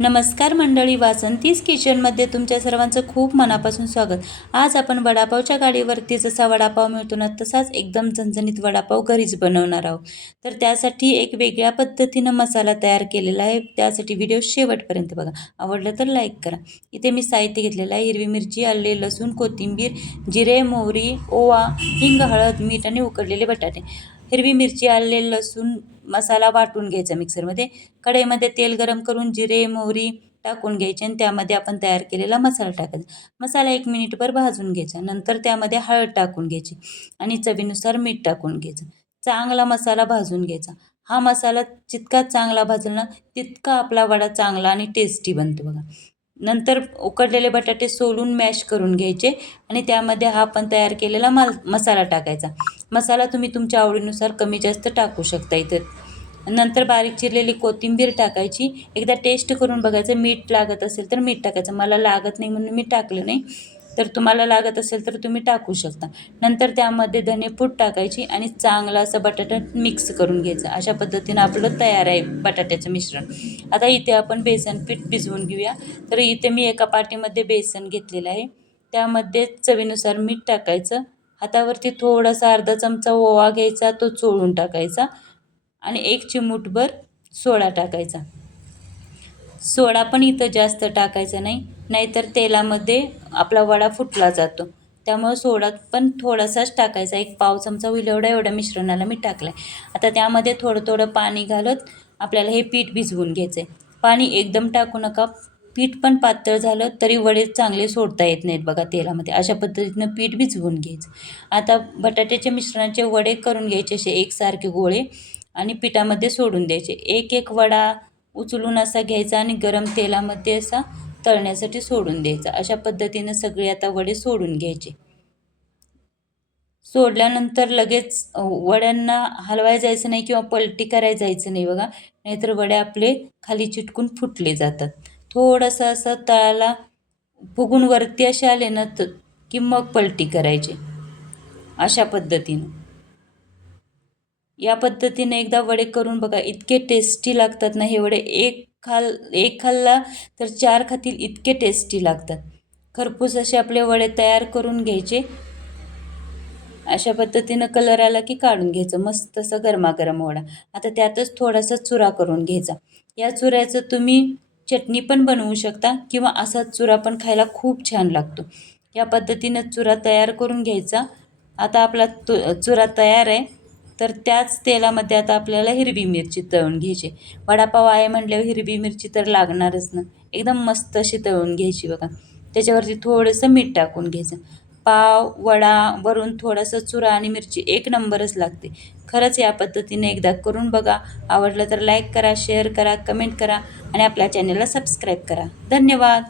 नमस्कार मंडळी, वासंतीज किचनमध्ये तुमच्या सर्वांचं खूप मनापासून स्वागत। आज आपण वडापावच्या गाडीवरती जसा वडापाव मिळतो ना तसाच एकदम झणझणीत वडापाव घरीच बनवणार आहोत। तर त्यासाठी एक वेगळ्या पद्धतीनं मसाला तयार केलेला आहे। त्यासाठी व्हिडिओ शेवटपर्यंत बघा, आवडलं तर लाईक करा। इथे मी साहित्य घेतलेलं आहे: हिरवी मिरची, आले, लसूण, कोथिंबीर, जिरे, मोहरी, ओवा, हिंग, हळद, मीठ आणि उकडलेले बटाटे। हिरवी मिरची, आले, लसूण मसाला वाटून घ्यायचा मिक्सरमध्ये। कढईमध्ये तेल गरम करून जिरे, मोहरी टाकून घ्यायचे आणि त्यामध्ये आपण तयार केलेला मसाला टाकायचा। मसाला 1 मिनिटभर भाजून घ्यायचा। नंतर त्यामध्ये हळद टाकून घ्यायची आणि चवीनुसार मीठ टाकून घ्यायचं। चांगला मसाला भाजून घ्यायचा। हा मसाला जितका चांगला भाजला ना तितका आपला वडा चांगला आणि टेस्टी बनतो बघा। नंतर उकडलेले बटाटे सोलून मॅश करून घ्यायचे आणि त्यामध्ये हा आपण तयार केलेला मसाला टाकायचा। मसाला तुम्ही तुमच्या आवडीनुसार कमी जास्त टाकू शकता इथे। नंतर बारीक चिरलेली कोथिंबीर टाकायची। एकदा टेस्ट करून बघायचं, मीठ लागत असेल तर मीठ टाकायचं। मला लागत नाही म्हणून मी टाकलं नाही, तर तुम्हाला लागत असेल तर तुम्ही टाकू शकता। नंतर त्यामध्ये धनेपूड टाकायची आणि चांगला असा बटाटा मिक्स करून घ्यायचा। अशा पद्धतीनं आपलं तयार आहे बटाट्याचं मिश्रण। आता इथे आपण बेसन पीठ भिजवून घेऊया। तर इथे मी एका पाटीमध्ये बेसन घेतलेलं आहे, त्यामध्ये चवीनुसार मीठ टाकायचं। हातावरती थोडासा अर्धा चमचा ओवा घ्यायचा, तो चोळून टाकायचा आणि 1 चिमूटभर सोडा टाकायचा। सोडा पण इथं जास्त टाकायचा नाही, नाहीतर तेलामध्ये आपला वडा फुटला जातो। त्यामुळे सोडा पण थोडासाच टाकायचा, 1 पाव चमचा होईल एवढ्या मिश्रणाला मी टाकलं आहे। आता त्यामध्ये थोडं थोडं पाणी घालत आपल्याला हे पीठ भिजवून घ्यायचं आहे। पाणी एकदम टाकू नका, पीठ पण पातळ झालं तरी वडे चांगले सोडता येत नाहीत बघा तेलामध्ये। अशा पद्धतीनं पीठ भिजवून घ्यायचं। आता बटाट्याच्या मिश्रणाचे वडे करून घ्यायचे असे एकसारखे गोळे आणि पिठामध्ये सोडून द्यायचे। एक एक वडा उचलून असा घ्यायचा आणि गरम तेलामध्ये असा तळण्यासाठी सोडून द्यायचा। अशा पद्धतीनं सगळे आता वडे सोडून घ्यायचे। सोडल्यानंतर लगेच वड्यांना हलवायला जायचं नाही किंवा पलटी करायला जायचं नाही बघा, नाहीतर वडे आपले खाली चिटकून फुटले जातात। थोडंसं असं तळाला फुगून वरती असे आले ना की मग पलटी करायची। अशा पद्धतीनं या पद्धतीने एकदा वडे करून बघा, इतके टेस्टी लागतात ना हे वडे। एक खाल्ला तर 4 खातील, इतके टेस्टी लागतात। खरपूस असे आपले वडे तयार करून घ्यायचे। अशा पद्धतीनं कलर आला की काढून घ्यायचं, मस्त असं गरमागरम वडा। आता त्यातच थोडासा चुरा करून घ्यायचा। या चुऱ्याचं तुम्ही चटणी पण बनवू शकता किंवा असाच चुरा पण खायला खूप छान लागतो। या पद्धतीनं चुरा तयार करून घ्यायचा। आता आपला चुरा तयार आहे, तर त्याच तेलामध्ये आता आपल्याला हिरवी मिरची तळून घ्यायची। वडापाव आहे म्हटल्यावर हिरवी मिरची तर लागणारच ना, एकदम मस्त अशी तळून घ्यायची बघा। त्याच्यावरती थोडंसं मीठ टाकून घ्यायचं। पाव, वडा, वरून थोडासा चुरा आणि मिरची, एक नंबरच लागते। खरंच या पद्धतीने एकदा करून बघा। आवडलं तर लाईक करा, शेअर करा, कमेंट करा आणि आपल्या चॅनलला सबस्क्राईब करा। धन्यवाद।